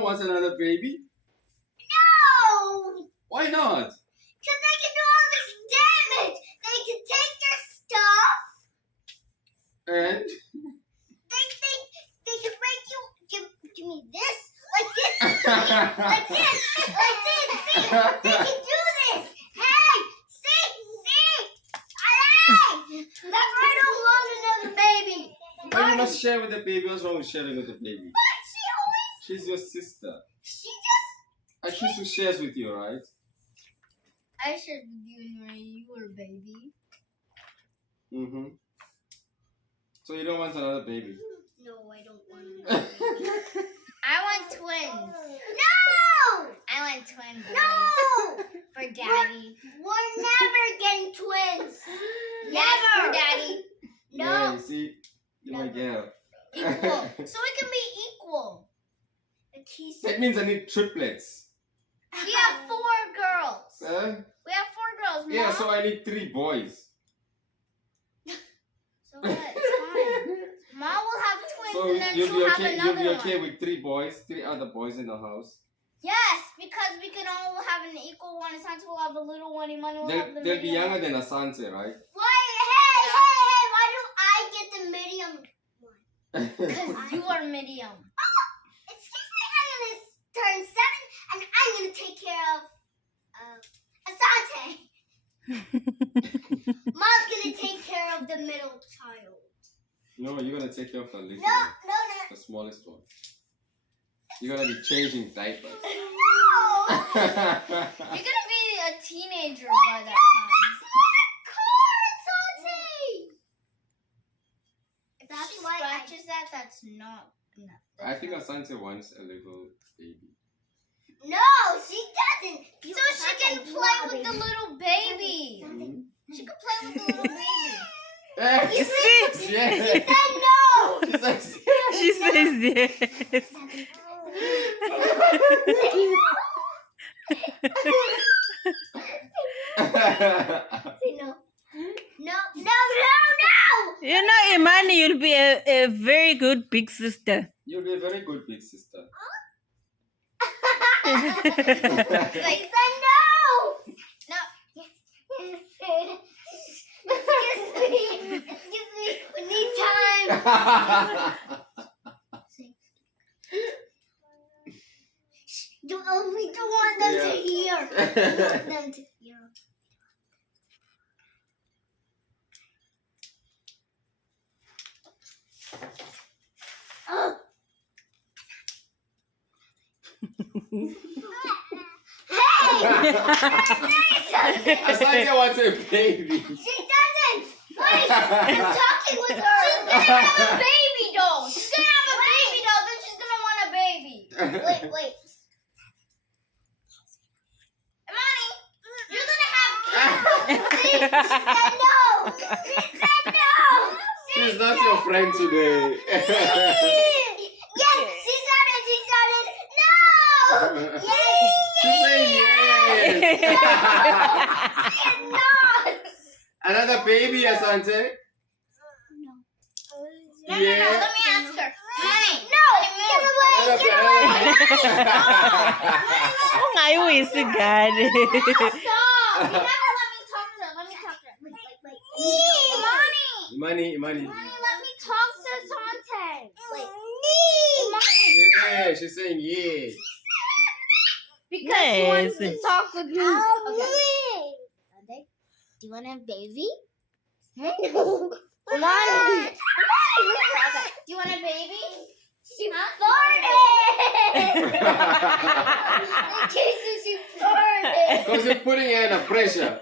don't want another baby? No! Why not? Because they can do all this damage. They can take your stuff. And? They can make you give me this. Like this. Like this. Like this. See? They can do this. Hey! See? Hey! That's why I don't want another baby. Why you not share with the baby? What's wrong with sharing with the baby? But she always... She's your sister. She just... Akhisu shares with you, right? I shared with you when you were a baby. Mm-hmm. So you don't want another baby? No, I don't want another baby. I want twins. No! I want twins. No! For Daddy. We're never getting twins. Yes, for Daddy. No. Yeah, you see? You're my girl. Equal. So we can be equal. That means I need triplets. We have 4 girls. Huh? We have 4 girls, Mom. Yeah, so I need 3 boys. So what? It's fine. Mom will have twins So and then you'll she'll be have okay. another You'll be okay one. with 3 boys, 3 other boys in the house. Yes, because we can all have an equal one. Asante will have a little one. Imani will have the They'll be medium younger one. than Asante, right? Why? Hey! Why do I get the medium one? Because you are medium. Oh, excuse me. I'm gonna turn 7, and I'm gonna take care of Asante. Mom's gonna take care of the middle child. No, you're gonna take care of the little No, one, no. the smallest one. You're gonna be changing diapers. No! You're gonna be a teenager by that time. If she scratches that's not enough. I think Asante wants a little baby. No, she doesn't. So she can play with the little baby. Mm-hmm. She can play with the little baby. Yes. She Yes. said no. She says She says yes. Say no. No. You know, Imani, you'll be a very good big sister. You'll be a very good big sister. Like, no. No. Excuse me. We need time. We don't want them to hear. We want them to hear. Oh. Hey! Asante wants a baby. She doesn't. Wait, I'm talking with her. She's gonna have a baby doll. She's gonna have a baby doll, then she's gonna want a baby. Wait. Imani, you're gonna have kids. See? She said no. She's not your friend today. Yes, she said it. No. Yay. She's saying yes. She is not. Another baby, Asante? No, Yeah. let me ask her. Imani, no. Get away. Ungayisi gani. Stop. You never let me talk to her. Imani, Imani. let me talk to Asante. Yeah, she's saying yes. Because she wants to Yes. talk with me. Okay. Do you want a baby? Imani. Do you want a baby? She farted. Jesus, she farted. Because you're putting her under pressure.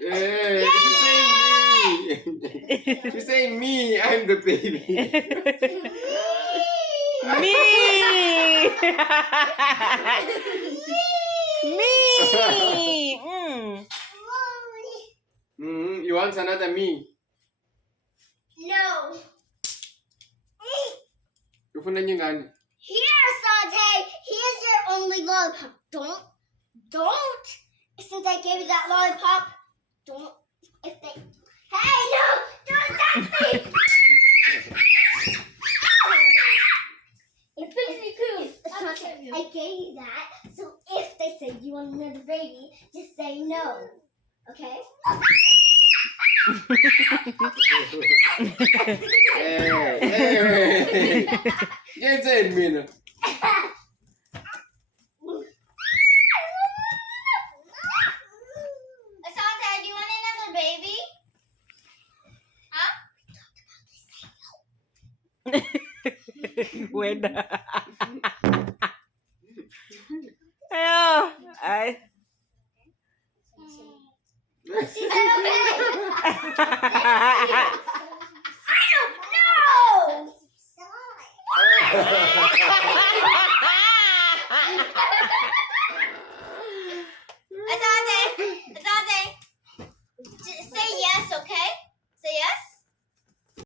Yeah, she's saying me. She's saying me, I'm the baby. Me. Me. You want another me? No. Ufuna nyingani? Here, Sante. Here's your only lollipop. Don't. Since I gave you that lollipop, don't. Hey, no! Don't touch me! I gave you that, so if they say you want another baby, just say no. Okay? Hey. Get in, Mina. Asante, do you want another baby? Huh? When?